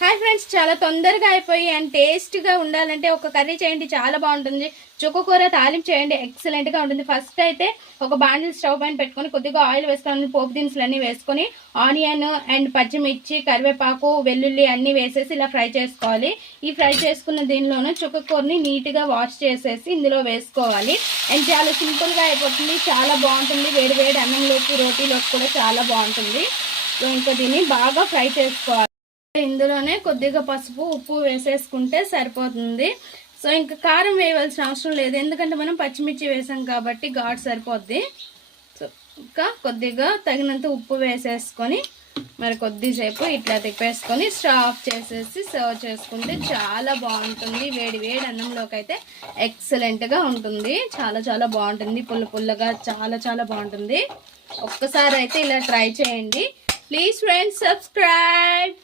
Hi friends, చాలా తొందరగా అయిపోయి అండ్ టేస్ట్గా ఉండాలంటే ఒక కర్రీ చేయండి, చాలా బాగుంటుంది. చుక్కకూర తాలింపు చేయండి, ఎక్సలెంట్గా ఉంటుంది. ఫస్ట్ అయితే ఒక బాండిల్ స్టవ్ పైన పెట్టుకొని కొద్దిగా ఆయిల్ వేసుకొని పోపు దినుసులు అన్నీ వేసుకొని ఆనియన్ అండ్ పచ్చిమిర్చి, కరివేపాకు, వెల్లుల్లి అన్నీ వేసేసి ఇలా ఫ్రై చేసుకోవాలి. ఈ ఫ్రై చేసుకున్న దీనిలోనే చుక్కకూరని నీట్గా వాష్ చేసేసి ఇందులో వేసుకోవాలి. అండ్ చాలా సింపుల్గా అయిపోతుంది, చాలా బాగుంటుంది. వేడి వేడి అన్నంలోకి, రోటీలోకి కూడా చాలా బాగుంటుంది. సో ఇంకా దీన్ని బాగా ఫ్రై చేసుకోవాలి. ఇందులోనే కొద్దిగా పసుపు, ఉప్పు వేసేసుకుంటే సరిపోతుంది. సో ఇంకా కారం వేయవలసిన అవసరం లేదు, ఎందుకంటే మనం పచ్చిమిర్చి వేసాం కాబట్టి ఘాటు సరిపోద్ది. సో ఇంకా కొద్దిగా తగినంత ఉప్పు వేసేసుకొని మరి కొద్దిసేపు ఇట్లా తిప్పేసుకొని స్టవ్ ఆఫ్ చేసేసి సర్వ్ చేసుకుంటే చాలా బాగుంటుంది. వేడి వేడి అన్నంలోకి అయితే ఎక్సలెంట్గా ఉంటుంది. చాలా చాలా బాగుంటుంది, పుల్ల పుల్లగా చాలా చాలా బాగుంటుంది. ఒక్కసారి అయితే ఇలా ట్రై చేయండి. Please friends, subscribe.